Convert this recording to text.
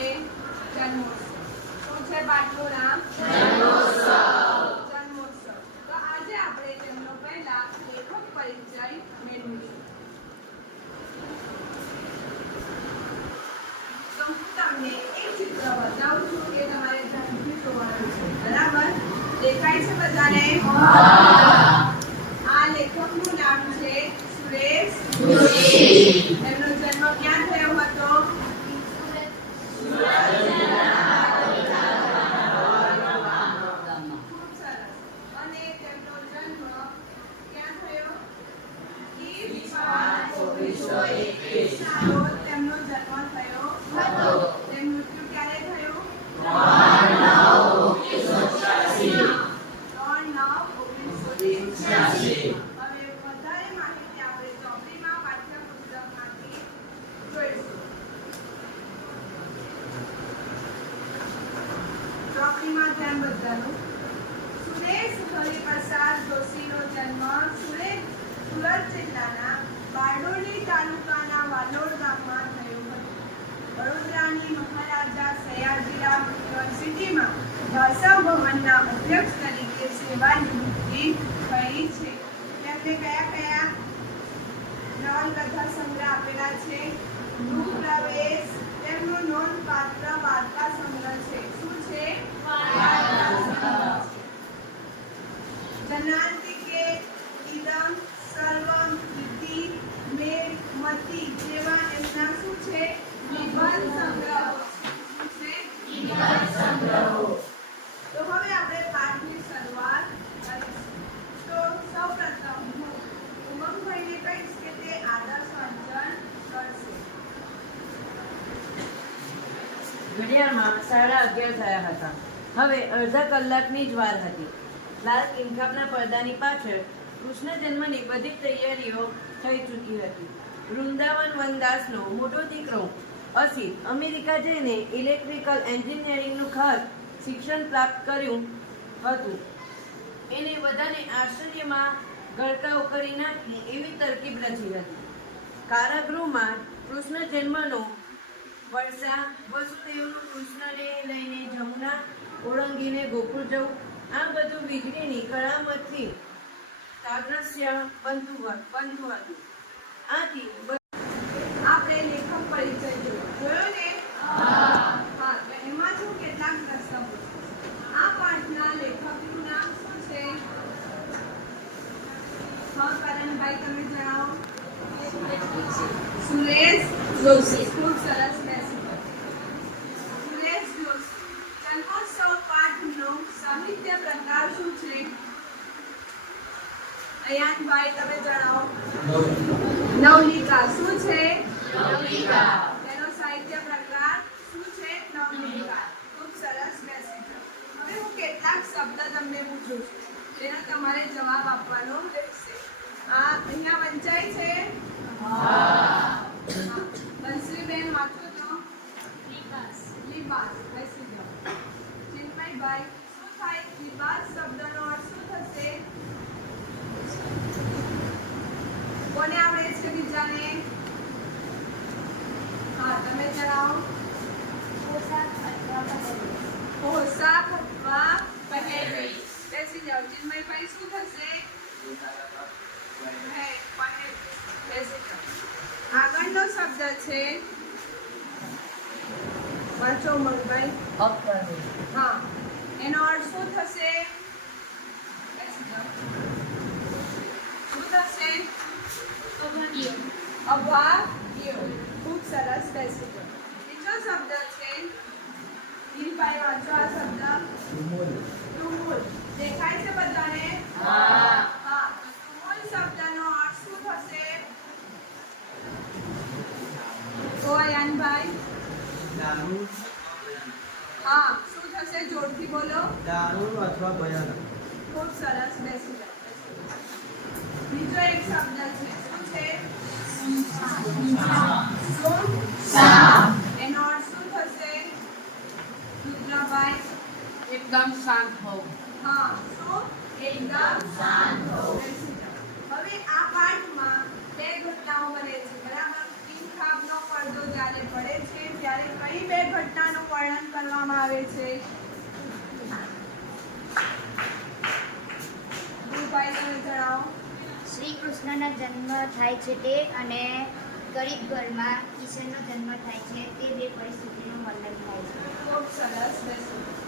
છે જન્મોત્સવ. શું છે પાઠનું નામ? જન્મોત્સવ. તો આજે આપણે તેમનો પહેલા લેખક પરિચય મેળવીશું. તો હું તમને એક ચિત્ર બતાવું છું કે તમારે ધ્યાનથી જોવાનું છે. બરાબર? દેખાય છે બધાને? આ લેખકનું નામ છે સુરેશ જોશી. એમનો જન્મ ક્યાં થયો હતો? ખૂબ સરસ. અને તેમનો જન્મ ક્યાં થયો? 1921 ના રોજ તેમનો જન્મ થયો હતો. તેમનું મૃત્યુ ક્યારે થયું? 3/9/1986. હવે વધારે માહિતી આપણે ચોપડીમાં પાઠ્યપુસ્તકમાંથી જોઈશું. ચોપડીમાં ધ્યાન બધાનું. સુરેશ હરિપ્રસાદ જોશીનો જન્મ સુરત જિલ્લાના બારડોલી તાલુકાના વાલોડ ગામમાં થયો હતો. વડોદરાની મહારાજા સયાજીરાવ યુનિવર્સિટીમાં ભાષા ભવનના અધ્યક્ષ તરીકે સેવા નિવૃત્તિ થઈ છે. તેમને કયા નવલકથા સંગ્રહ આપેલા છે? ગૃહપ્રવેશ તેમનો નોંધપાત્ર વાર્તા સંગ્રહ છે. શું છે? જનાંતિકે ઇદં સર્વં ઇતિ મે મતિ જેવા એમના શું છે? નિબંધ સંગ્રહો છે. નિબંધ સંગ્રહો. તો હવે આપણે પાઠની શરૂઆત કરીશું. તો સૌપ્રથમ હું ઉમંગભાઈને કહીશ કે તે આદર્શ વાંચન કરશે. ઘડિયાળમાં 11:30 થયા હતા. હવે અડધા કલાકની જ વાર હતી. લાલ કિંખાબના પડદાની પાછળ કૃષ્ણ જન્મની બધી તૈયારીઓ થઈ ચૂકી હતી. વૃંદાવન વનદાસનો મોટો દીકરો અસિત અમેરિકા જઈને ઇલેક્ટ્રિકલ એન્જિનિયરિંગનું ખાસ શિક્ષણ પ્રાપ્ત કર્યું હતું. એને બધાને આશ્ચર્યમાં ગળકાઓ કરી નાખી એવી તરકીબ રચી હતી. કારાગૃહમાં કૃષ્ણ જન્મનો વર્ષા, વસુદેવનું કૃષ્ણને લઈને જમુના ઓળંગીને ગોકુળ જવું, આ બધું વીજળીની કળામતથી સાદ્રશ્ય બનતું હતું. આથી આપણે લેખક પરિચય જોયો ને? હા. તો એમાં જો કેટલાક પ્રશ્નો પૂછે. આ પાઠના લેખકનું નામ શું છે? હા કરણભાઈ, તમે જણાવો. સુરેશ જોશી. ખૂબ સરસ. સુરેશ જોશી. જન્મોત્સવ પાઠનો સાહિત્ય પ્રકાર શું છે? અયાનભાઈ, તમે જણાવો. નવલિકા. શું છે? નવલિકા. તેનો સાહિત્ય પ્રકાર શું છે? નવલિકા. ખૂબ સરસ. બેસી જાઓ. હવે હું કેટલાક શબ્દ તમને પૂછું છું, તેનો તમારે જવાબ આપવાનો રહેશે. અહીંયા વંચાય છે? બંસરીબેન વાંચો તો. લિબાસ. બેસી જાઓ. ચિન્મયભાઈ, શું થાય? લિબાસ શબ્દનો અર્થ શું થશે? કોને આવડે છે બીજાને? હા, તમે જણાવો. પોશાક અથવા પહેરવેશ. બેસી જાઓ. ચિન્મયભાઈ, શું થશે? બેસી જાઓ. આગળનો શબ્દ છે, વાંચો મગભાઈ. હા, એનો અર્થ શું થશે? બેસી જાઓ. શું થશે? અભાગ્ય. ખૂબ સરસ. બેસી જાઓ. બીજો શબ્દ છે, વીરભાઈ વાંચો આ શબ્દ. તુમુલ. દેખાય છે બધાને? હા. તુમુલ શબ્દનો અર્થ શું થશે? ઓયાનભાઈ. હા, શું થશે? જોરથી બોલો. દારૂણ અથવા ભયાનક. ખૂબ સરસ. બેસી જાઓ. બીજો એક શબ્દ છે, શું છે? એનો અર્થ શું થશે? રુદ્રભાઈ. એકદમ શાંત હોવું. હા, શું? એકદમ શાંત હોવું. હવે આ પાઠમાં બે ઘટનાઓ બને છે. બરાબર? કિંખાબનો પડદો જ્યારે પડે છે ત્યારે કઈ બે ઘટનાનો મનાવવામાં આવે છે? ધ્રુવભાઈ તમે જણાવો. શ્રી કૃષ્ણનો જન્મ થાય છે તે અને ગરીબ ઘરમાં કિશનનો જન્મ થાય છે તે બે પરિસ્થિતિનું વર્ણન થાય છે. ખૂબ સરસ બેસો.